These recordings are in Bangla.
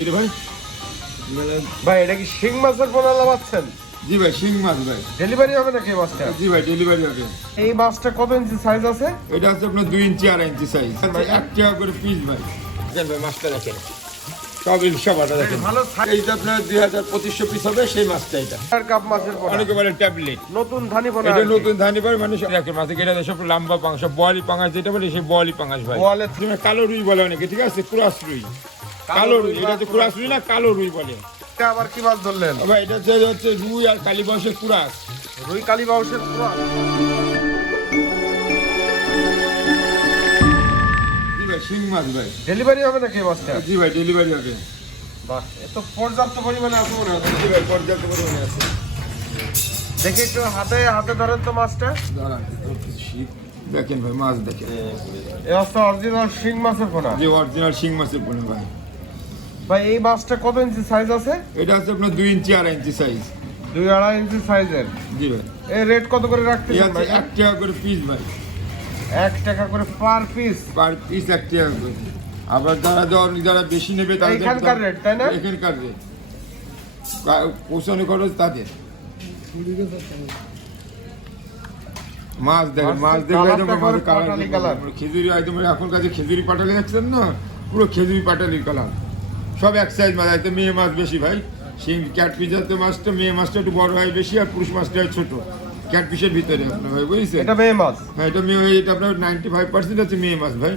ভাই ভাই এটা কি শিং মাছের পোনা লাগাচ্ছেন? জি ভাই, শিং মাছ ভাই। ডেলিভারি হবে নাকি এই মাছটা? জি ভাই, ডেলিভারি হবে। এই মাছটা কত ইঞ্চি সাইজ আছে? এটা হচ্ছে আপনার 2 ইঞ্চি 2.5 ইঞ্চি সাইজ ভাই। 1 টাকা করে পিস ভাই। দেখেন ভাই, মাছটা দেখেন, সব ইলশা বাটা দেখেন। ভালো সাইজ। এইটা আপনার 2500 পিস হবে সেই মাছটা। এটা আর কাপ মাছের পোনা। অনেকে বলে ট্যাবলেট, নতুন ধানি পোনা। এটা নতুন ধানি পারে মানে দেখেন মাছ কেটে সব লম্বা পাঙ্গাস, বোয়ালি পাঙ্গাস যেটা বলে সেই বোয়ালি পাঙ্গাস ভাই। বোয়ালে তুমি কালো রুই বলে অনেকে, ঠিক আছে? ক্রস রুই, কালো রুই। এটা হচ্ছে ক্রস রুই না, কালো রুই বলে। এটা আবার কি মাছ ধরলেন? ভাই এটা হচ্ছে রুই আর কালীবাউসের কুরাস। রুই কালীবাউসের পোনা। জি ভাই, শিং মাছ ভাই। ডেলিভারি হবে নাকি এই মাছটা? জি ভাই, ডেলিভারি হবে। বাহ, এত পর্যাপ্ত পরিমাণে আছে মনে হচ্ছে। জি ভাই, পর্যাপ্ত পরিমাণে আছে। দেখি একটু হাতে ধরেন তো মাছটা। দাঁড়ান, দেখেন ভাই, মাছ দেখেন। এই হচ্ছে অরিজিনাল শিং মাছের পোনা। যে অরিজিনাল শিং মাছের পোনা ভাই। ভাই এই মাছটা কত ইঞ্চি সাইজ আছে? এটা হচ্ছে আপনার 2 ইঞ্চি 2.5 ইঞ্চি সাইজ। 2-2.5 ইঞ্চি সাইজের। জি ভাই, এই রেট কত করে এই রাখতেছেন হচ্ছে ভাই? 1 টাকা করে পিস ভাই। 1 টাকা করে পার পিস। পার পিস 1 টাকা করে। আবার যারা বেশি নেবে তাদের এইখানকার রেট, তাই না? এখানকার রেট, পৌঁছানো খরচ তাদের। মাছ দেখেন, মাছ দেখে কালারটা করে পাটালি কালার। খেজুরি একদম এখন কাছে খেজুরি পাটালি দেখছেন না, পুরো খেজুরি পাটালির কালার। সব এক সাইজ মাছ, একদম মেয়ে মাছ বেশি ভাই। শিং ক্যাটফিশ জাতীয় মাছটা, মেয়ে মাছটা একটু বড় হয় বেশি, আর পুরুষ মাছটা হয় ছোট ক্যাটফিশের ভিতরে আপনার ভাই, বুঝছেন? এটা মেয়ে মাছ। হ্যাঁ, এটা মেয়ে, এটা আপনার 95% হচ্ছে মেয়ে মাছ ভাই।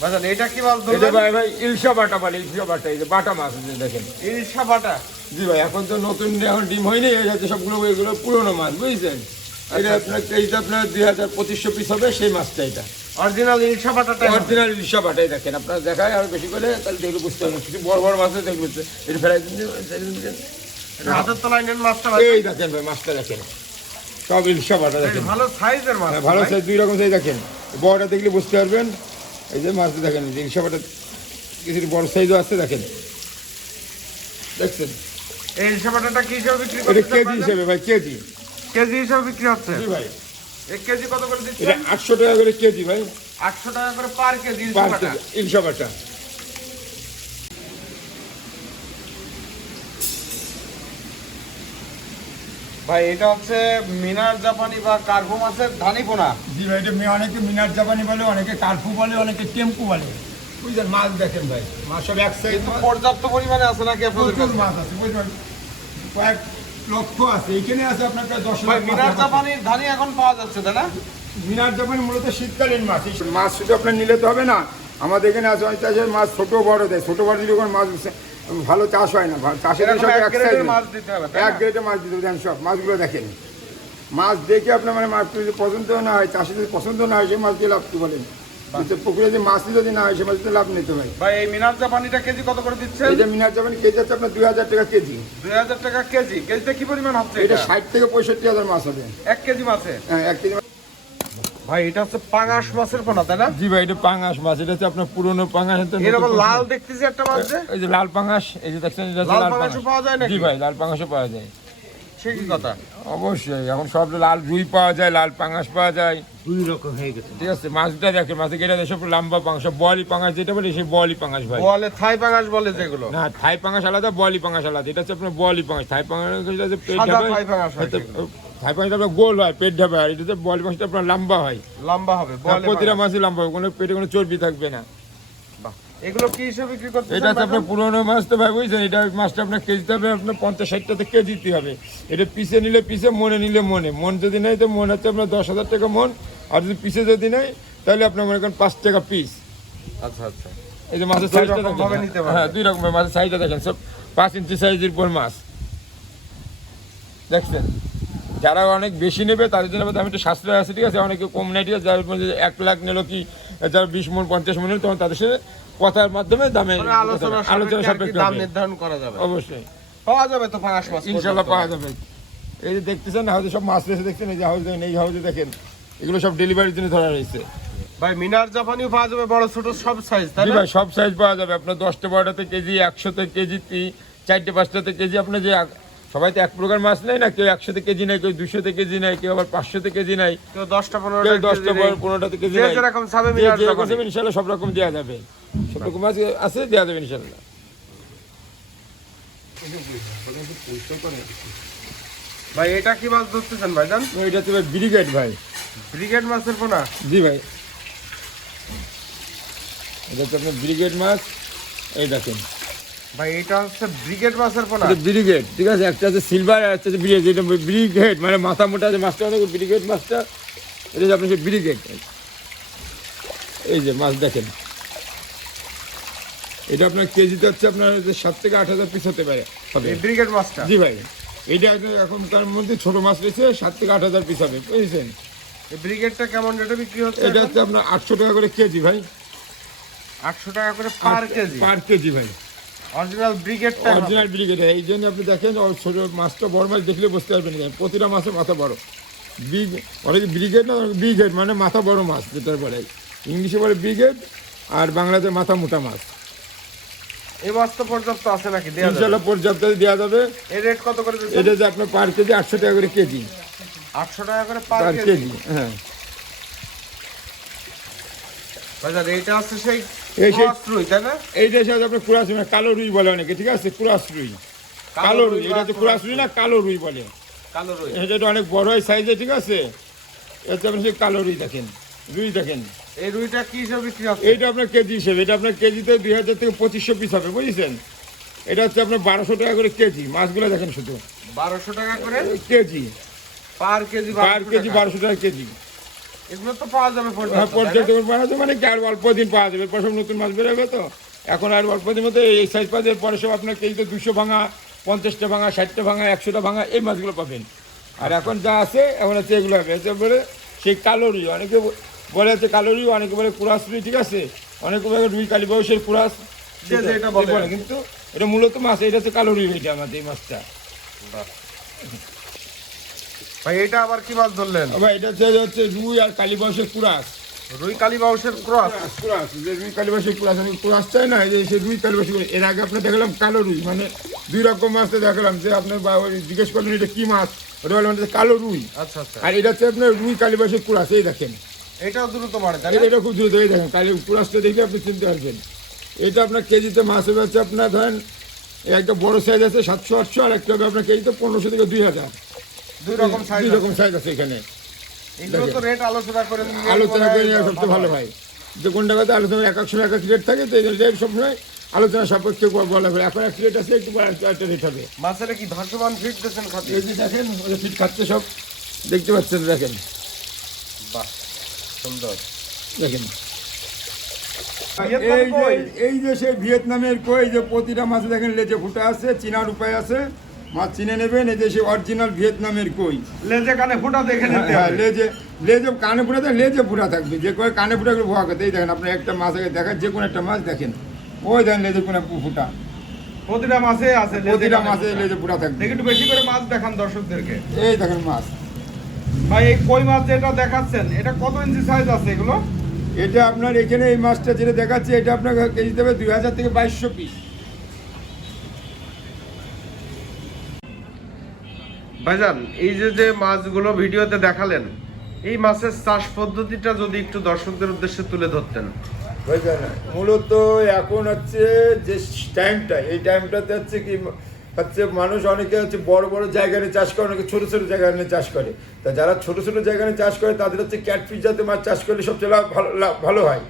বাজান এটা কি মাছ এটা ধরলেন? ভাই ভাই ইলশা বাটা বলে, ইলশা বাটা। এই যে বাটা মাছ এই যে দেখেন। ইলশা বাটা। জি ভাই, এখন তো নতুন এখন ডিম হয়নি, এই যাচ্ছে সবগুলো, এগুলো পুরোনো মাছ, বুঝছেন? এটা আপনার 2500 পিস হবে সেই মাছটা। এটা অরিজিনাল ইলশা বাটাটা। অরিজিনাল ইলশা বাটাই দেখেন। আপনার দেখায় আর বেশি করে তাহলে দেখলে বুঝতে পারবেন। কিছু বড় বড় মাছ দেখবেন, এটা ফেলাই দিন। হাতের তলায় নেন মাছটা ভাই। এই দেখেন ভাই, মাছটা দেখেন, সব ইলশা বাটা দেখেন। ভালো সাইজের মাছ। হ্যাঁ, ভালো সাইজ, 2 রকম সাইজ দেখেন। বড়টা দেখলে বুঝতে পারবেন। এই যে মাছটা দেখেন, এই যে ইলশা বাটা কিছু বড় সাইজও আছে দেখেন, দেখছেন? এই ইলশা বাটাটা কি হিসাবে বিক্রি এটা করতেছেন? কেজি হিসেবে ভাই, কেজি। কেজি হিসাবে বিক্রি হচ্ছে। জি ভাই, 1 কেজি কত করে এটা দিচ্ছেন? 800 টাকা করে কেজি ভাই। 800 টাকা করে পার কেজি ইলশা 5 বাটা। কেজি ইলশা বাটা। ভাই এটা হচ্ছে মিনার জাপানি বা কার্গো মাছের ধানি পোনা। জি ভাই, এটা অনেকে মিনার জাপানি বলে, অনেকে কার্পু বলে, অনেকে টেম্পু বলে, বুঝলেন? মাছ দেখেন ভাই, মাছ সব এক সাইজ। পর্যাপ্ত পরিমাণে আছে নাকি আপনাদের প্রচুর কাছে? মাছ আছে, বুঝলেন? কয়েক লক্ষ আছে। এখানে আছে আপনার প্রায় 10 ভাই লাখ মিনার মাছ আছে। জাপানির ধানি এখন পাওয়া যাচ্ছে তাই না? মিনার জাপানি মূলত শীতকালীন মাছ। এই মাছ শুধু আপনার নিলে তো হবে না, আমাদের এখানে আছে অনেক চাষের মাছ ছোট বড় দেয়। ছোট বড় দিলে কোনো মাছ ভালো চাষ হয় না, চাষের এরকম সব এক এক গ্রেডের সাইজ, মাছ দিতে হবে তাই এক না? গ্রেডে মাছ দিতে দেন। সব মাছগুলো দেখেন, মাছ দেখে আপনার মানে মাছ যদি পছন্দ না হয়, চাষি যদি পছন্দ না হয়, সেই মাছ দিয়ে লাভ কি বলেন? কিন্তু পুকুরে যদি মাছ যদি না হয়, সে মাছ দিয়ে লাভ নিতে হয়। ভাই এই মিনার জাপানিটা কেজি কত করে দিচ্ছেন? এই যে মিনার জাপানি কেজি আছে আপনার 2000 টাকা কেজি। 2000 টাকা কেজি। কেজিতে কি পরিমাণ হচ্ছে এটা এটা? 60 থেকে 65,000 মাছ হবে 1 কেজি মাছে। হ্যাঁ, 1 কেজি। ভাই এটা হচ্ছে পাঙাশ মাছের পোনা তাই না? জি ভাই, এটা পাঙাশ মাছ। এটা হচ্ছে আপনার পুরনো পাঙাশ। এরকম লাল দেখতেছি একটা মাছ যে। এই যে লাল পাঙাশ, এই যে দেখছেন, এটা হচ্ছে লাল লাল পাঙাশও পাঙাশ। পাওয়া যায় নাকি? জি ভাই, লাল পাঙাশও পাওয়া যায়। সে কি কথা? অবশ্যই এখন সব লাল রুই পাওয়া যায়, লাল পাঙাশ পাওয়া যায়। 2 রকম হয়ে গেছে। ঠিক আছে, মাছটা দেখেন, মাছে কেটে সব লম্বা পাঙাশ, বোয়ালি পাঙাশ যেটা বলে সেই বোয়ালি পাঙাশ ভাই। বলে থাই পাঙাশ বলে যেগুলো। না, থাই পাঙাশ আলাদা, বোয়ালি পাঙাশ আলাদা। এটা হচ্ছে আপনার বোয়ালি পাঙাশ। থাই পাঙাশ হচ্ছে পেট সাদা ঢাবে, থাই পাঙাশ হয় যেগুলো। থাই পাঙাশটা আপনার গোল হয়, পেট ঢাবে। আর এটা হচ্ছে বোয়ালি পাঙাশটা আপনার লম্বা হয়, লম্বা হবে বলে। প্রতিটা মাছই লম্বা হবে, কোনো পেটে কোনো চর্বি থাকবে না। বাহ, এগুলো কি হিসাবে বিক্রি করতেছেন? এটা হচ্ছে আপনার পুরোনো মাছ তো ভাই, বুঝছেন? এটা মাছটা আপনার কেজিতে হবে আপনার 50-60 টাকা কেজিতে হবে। এটা পিসে নিলে পিসে, মনে নিলে মনে। মন যদি নেয় তো মন হচ্ছে আপনার 10,000 টাকা মন। আর যদি পিসে যদি নেয় তাহলে আপনার মনে করেন 5 টাকা পিস। আচ্ছা আচ্ছা। এই যে মাছের দুই সাইজটা রকম ভাবে নিতে দেখেন। পারবেন। হ্যাঁ, 2 রকম মাছের সাইজটা দেখেন, সব 5 ইঞ্চি সাইজের উপর মাছ দেখছেন। যারা অনেক বেশি নেবে তাদের জন্য আমি একটু সাশ্রয় আছে, ঠিক আছে? অনেকে কম নেয়, ঠিক আছে? যার 1 লাখ নিল কি, যারা 20 মন 50 মন নিল, তখন তাদের সাথে কথার মাধ্যমে দামে মানে আলোচনা সাপেক্ষে দাম নির্ধারণ করা যাবে। অবশ্যই পাওয়া যাবে তো পাঙাশ মাছ ইনশাল্লাহ পাওয়া যাবে। এই যে দেখতেছেন হাউসে সব মাছ রয়েছে, দেখছেন? এই যে হাউস দেখেন, এই হাউসে দেখেন, এগুলো সব ডেলিভারির জন্য ধরা রয়েছে। ভাই মিনার জাপানিও পাওয়া যাবে, বড় ছোট সব সাইজ তাই জি না? ভাই, সব সাইজ পাওয়া যাবে আপনার। 10টা 12টাতে কেজি, 100তে কেজি, 4টে 5টাতে কেজি। আপনার যে সবাই তো এক প্রকার মাছ নেয় না, কেউ 100 কেজি নেয়, কেউ 200 কেজি নেয়, কেউ আবার 500 কেজি নেয়, কেউ 10টা কেউ 15টা 10টা 15টা কেজি নেয়। যেরকম চাবে মিনার জাপানি। ইনশাল্লাহ সব রকম দেওয়া যাবে, সব রকম মাছ আছে, দেওয়া যাবে ইনশাল্লাহ। ভাই এটা কি মাছ ধরতেছেন ভাইজান? এটা তো ভাই ব্রিগেড ভাই। ব্রিগেড মাছের পোনা? জি ভাই, এটা তো আপনার ব্রিগেড মাছ। এই দেখেন ভাই এটা হচ্ছে ব্রিগেড মাছের পোনা। এটা ব্রিগেড, ঠিক আছে। একটা আছে সিলভার আর একটা আছে ব্রিগেড। এটা ব্রিগেড মানে মাথা মোটা যে মাছটা, অনেক ব্রিগেড মাছটা, এটা যে আপনার সেই ব্রিগেড। এই যে মাছ দেখেন, এটা আপনার কেজিতে হচ্ছে আপনার 7 থেকে 8 হাজার পিস হতে পারে হবে এই ব্রিগেড মাছটা? জি ভাই, এটা এখনকার মধ্যে ছোট মাছ রয়েছে 7 থেকে 8 হাজার পিস হবে, বুঝেছেন। এই ব্রিগেডটা কেমন রেটে বিক্রি হচ্ছে? এটা হচ্ছে আপনার 800 টাকা করে কেজি ভাই। 800 টাকা করে পার কেজি? পার কেজি ভাই, অরিজিনাল ব্রিগেডটা? Original brigade. এই জন্য আপনি দেখেন ওর ছোট মাছটা, বড় মাছ দেখলে বুঝতে পারবেন না, প্রতিটা মাছের মাথা বড়। অনেক ব্রিগেড না, ব্রিগেড মানে মাথা বড় মাছ যেটা বলে, ইংলিশে বলে ব্রিগেড, আর বাংলাতে মাথা মোটা মাছ। এই মাছ তো পর্যাপ্ত আছে নাকি? দেয়া যাবে ইনশাআল্লাহ পর্যাপ্ত দেওয়া যাবে। এই রেট কত করে দিচ্ছেন? এটা যে আপনার পার কেজি 800 টাকা করে কেজি। 800 টাকা করে পার পার কেজি? কেজি, হ্যাঁ। বাজার এইটা আছে সেই এই সেই ক্রস রুই, তাই না? এইটা সাথে আপনার কুরাস রুই, কালো রুই বলে অনেকে, ঠিক আছে, কুরাস রুই, কালো রুই। এটা হচ্ছে কুরাস রুই না, কালো রুই বলে। কালো রুই এটা তো অনেক বড় হয় সাইজে, ঠিক আছে। এটা আপনি সেই কালো রুই দেখেন, রুই দেখেন। এই রুইটা কি হিসাবে বিক্রি হচ্ছে? এইটা আপনার কেজি হিসেবে, এটা আপনার কেজিতে 2000 থেকে 2500 পিস হবে, বুঝেছেন। এটা হচ্ছে আপনার 1200 টাকা করে কেজি। মাছগুলো দেখেন শুধু 1200 টাকা করে KG, per KG? Per KG 1200 টাকা কেজি। এগুলো তো পাওয়া যাবে হ্যাঁ, পর্যাপ্ত, তাই না? পর্যাপ্ত পাওয়া যাবে, মানে কি আর অল্প দিন পাওয়া যাবে, এরপর সব নতুন মাছ বেরোবে তো, এখন আর অল্প দিন মধ্যে এই সাইজ পাওয়া যাবে। পরে সব আপনার কেজিতে 200 ভাঙা, 50টা ভাঙা, 60টা ভাঙা, 100টা ভাঙা, এই মাছগুলো পাবেন। আর এখন যা আছে এখন হচ্ছে এগুলো হবে, হচ্ছে বলে সেই কালো রুই। অনেকে বলে হচ্ছে কালো রুই, অনেকে বলে কুরাস রুই, ঠিক আছে। অনেকে বলে রুই কালী বয়সের কুরাস, যে যেটা বলে। কিন্তু এটা মূলত মাছ, এটা হচ্ছে কালো রুই। এটা আমাদের এই মাছটা ভাই এটা আবার কি মাছ ধরলেন? আবার এটা হচ্ছে রুই আর কালী বয়সের কুরাস। রুই কালীবাউসের ক্রস? কুরাস, যে রুই কালীবাসী কুরাস, আমি কুরাস চাই না, এই যে সে রুই কালীবাসী। এর আগে আপনার দেখালাম কালো রুই, মানে 2 রকম মাছটা দেখালাম, যে আপনার জিজ্ঞেস করলেন এটা কি মাছ, ওটা বললাম যে কালো রুই। আচ্ছা আচ্ছা। আর এটা হচ্ছে আপনার রুই কালীবাসী কুরাস। এই দেখেন, এটাও দ্রুত বাড়ে, তাই না? এটা খুব দ্রুত। এই দেখেন কালী কুরাসটা দেখলে আপনি চিনতে পারবেন। এটা আপনার কেজিতে মাছ হবে হচ্ছে আপনার ধরেন একটা বড় সাইজ আছে 700-800, আর একটা হবে আপনার কেজিতে 1500 থেকে 2000। দুই রকম সাইজ, 2 রকম সাইজ আছে এখানে। এগুলো তো রেট আলোচনা করে আলোচনা করে নেওয়া সবচেয়ে ভালো হয়, যে কোনটা কথা আলোচনা এক এক সময় এক এক রেট থাকে, তো এই রেট সবসময় আলোচনা সাপেক্ষে বলা হয়। এখন এক রেট আছে, একটু একটা রেট হবে। মাছের কি ভাসমান ফিট দিচ্ছেন খাতে? এই যে দেখেন ওরা ফিট খাচ্ছে সব, দেখতে পাচ্ছেন, দেখেন, বাহ সুন্দর। দেখেন। ভিয়েতনামি কই? এই যে সেই ভিয়েতনামের কই, যে প্রতিটা মাছে দেখেন লেজে ফুটা আছে, চিনার উপায় আছে, মাছ চিনে নেবেন। এই যে সেই অরিজিনাল ভিয়েতনামের কই। লেজে কানে ফুটা দেখে নিতে হ্যাঁ, হবে। লেজে কানে ফুটা থাকে, লেজে ফুটা থাকবে, যে কয় কানে ফুটা করে ভয় করতে। এই দেখেন আপনার একটা মাছ আগে দেখেন, যে কোনো একটা মাছ দেখেন, ওই দেখেন লেজে কোনো ফুটা, প্রতিটা মাছে আছে লেজে প্রতিটা কানে মাছে ফুটা। লেজে ফুটা থাকবে। দেখি একটু বেশি করে মাছ দেখান দর্শকদেরকে। এই দেখেন মাছ। ভাই এই কই মাছ যেটা দেখাচ্ছেন এটা কত ইঞ্চি সাইজ আছে এগুলো? এটা আপনার এখানে এই মাছটা যেটা দেখাচ্ছে, এটা আপনার কেজি দেবে 2000 থেকে 2200 পিস। ভাইজান এই যে যে মাছগুলো ভিডিওতে দেখালেন, এই মাছের চাষ পদ্ধতিটা যদি একটু দর্শকদের উদ্দেশ্যে তুলে ধরতেন। বুঝলেন, মূলত এখন হচ্ছে যে টাইমটা, এই টাইমটাতে হচ্ছে কি হচ্ছে মানুষ অনেকে হচ্ছে বড় বড় জায়গা নিয়ে চাষ করে, অনেকে ছোট ছোট জায়গা নিয়ে চাষ করে। তা যারা ছোট ছোট জায়গা নিয়ে চাষ করে তাদের হচ্ছে ক্যাটফিশ জাতীয় মাছ চাষ করলে সবচেয়ে ভালো হয়।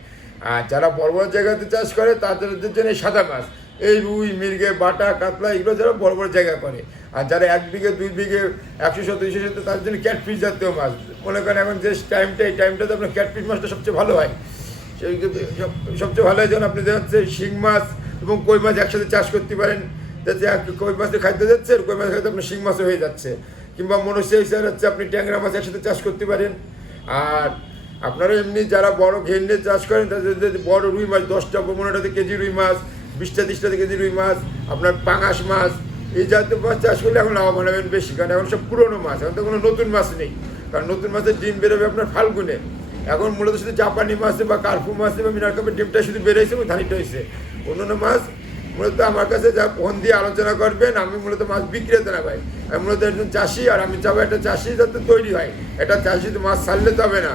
আর যারা বড় বড় জায়গাতে চাষ করে তাদের জন্য এই সাদা মাছ, এই রুই, মৃগে, বাটা, কাতলা, এগুলো যারা বড় বড় জায়গা করে। আর যারা 1 বিঘে 2 বিঘে 100 200 তাদের জন্য ক্যাটফিশ জাতীয় মাছ। মনে করেন এখন যে টাইমটা, এই টাইমটাতে আপনার ক্যাটফিশ মাছটা সবচেয়ে ভালো হয়। সেই সবচেয়ে ভালো হয় যেন আপনি হচ্ছে শিং মাছ এবং কই মাছ একসাথে চাষ করতে পারেন, যাতে কই মাছের খাদ্য যাচ্ছে আর কই মাছের খাদ্য আপনার শিং মাছও হয়ে যাচ্ছে। কিংবা মনুষ্য হিসাবে হচ্ছে আপনি ট্যাংরা মাছ একসাথে চাষ করতে পারেন। আর আপনারা এমনি যারা বড় ঘের নিয়ে চাষ করেন তাদের যদি বড় রুই মাছ 10টা 15টা কেজি রুই মাছ, 20টা 30টা কেজি রুই মাছ, আপনার পাঙাশ মাছ, এই জাতীয় মাছ চাষ করলে এখন লাভবান হবেন বেশি। কারণ এখন সব পুরোনো মাছ, এখন তো কোনো নতুন মাছ নেই। কারণ নতুন মাছের ডিম বেরোবে আপনার ফাল্গুনে। এখন মূলত শুধু জাপানি মাছে বা কার্পু মাছে বা মিনার কাপের ডিমটা শুধু বেরোয়েছে এবং ধানিটা হয়েছে। অন্যান্য মাছ মূলত আমার কাছে যা ফোন দিয়ে আলোচনা করবেন, আমি মূলত মাছ বিক্রেতা না ভাই, আমি মূলত একজন চাষি। আর আমি চাবো একটা চাষি যাতে তৈরি হয়, একটা চাষি তো মাছ ছাড়লে তো হবে না।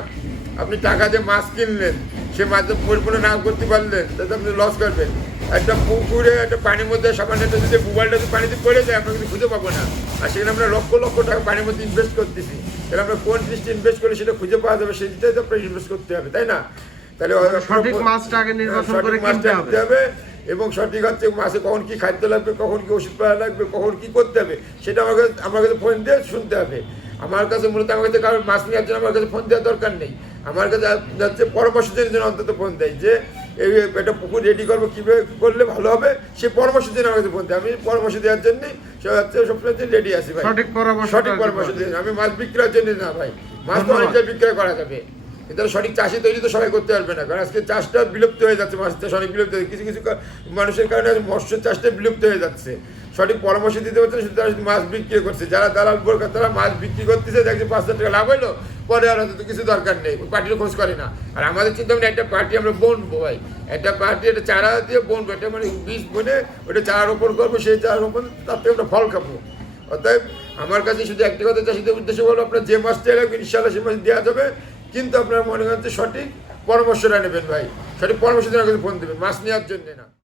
আপনি টাকা দিয়ে মাছ কিনলেন, সে মাছ পরিপূর্ণ না করতে পারলেন তাতে আপনি লস করবেন। একটা পুকুরে একটা পানির মধ্যে সামান্য একটা যদি মোবাইলটা যদি পানিতে পড়ে যায় আমরা কিন্তু খুঁজে পাবো না। আর সেখানে আমরা লক্ষ লক্ষ টাকা পানির মধ্যে ইনভেস্ট করতেছি, তাহলে আমরা কোন জিনিসটা ইনভেস্ট করলে সেটা খুঁজে পাওয়া যাবে, সেটাই তো আপনার ইনভেস্ট করতে হবে, তাই না? তাহলে সঠিক মাছটা আগে নির্বাচন করে সঠিক মাছটা কিনতে হবে, এবং সঠিক হচ্ছে মাছে কখন কি খাদ্য লাগবে, কখন কি ওষুধ পাওয়া লাগবে, কখন কি করতে হবে, সেটা আমার কাছে ফোন দিয়ে শুনতে হবে। আমার কাছে মূলত আমার কাছে কারোর মাছ নেওয়ার জন্য আমার কাছে ফোন দেওয়ার দরকার নেই। আমার কাছে যাচ্ছে পরামর্শ দেওয়ার জন্য অন্তত ফোন দেয়, যে এই একটা পুকুর রেডি করবো, কীভাবে করলে ভালো হবে, সে পরামর্শ দিয়ে আমার কাছে ফোন দেয়। আমি পরামর্শ দেওয়ার জন্যই সে হচ্ছে সবসময় রেডি আছি ভাই, সঠিক পরামর্শ দিয়ে। আমি মাছ বিক্রয়ের জন্য না ভাই, মাছ তো অনেক জায়গায় বিক্রয় করা যাবে, কিন্তু সঠিক চাষি তৈরি তো সবাই করতে পারবে না, কারণ আজকে চাষটা বিলুপ্ত হয়ে যাচ্ছে, মাছ চাষ অনেক বিলুপ্ত হয়ে, কিছু কিছু মানুষের কারণে মৎস্য চাষটা বিলুপ্ত হয়ে যাচ্ছে। সঠিক পরামর্শ দিতে পারছে শুধু তারা মাছ বিক্রি করছে, যারা দালাল বোরকা তারা মাছ বিক্রি করতেছে, দেখছে 5,000 টাকা লাভ হইলো, পরে আর হয়তো কিছু দরকার নেই, ওই পার্টির খোঁজ করে না। আর আমাদের চিন্তা ভাবনা একটা পার্টি আমরা বনবো ভাই, একটা পার্টি একটা চারা দিয়ে বনবো, এটা মানে বীজ বনে ওটা চারা রোপণ করবো, সেই চারা রোপণ তার থেকে আমরা ফল খাবো। অতএব আমার কাছে শুধু একটি কথা চাষিদের উদ্দেশ্য বলো, আপনার যে মাছটা লাগবে ইনশাল্লাহ সে মাছ দেওয়া যাবে, কিন্তু আপনার মনে করেন সঠিক পরামর্শটা নেবেন ভাই, সঠিক পরামর্শ দিয়ে ফোন দেবেন মাছ নেওয়ার জন্য না।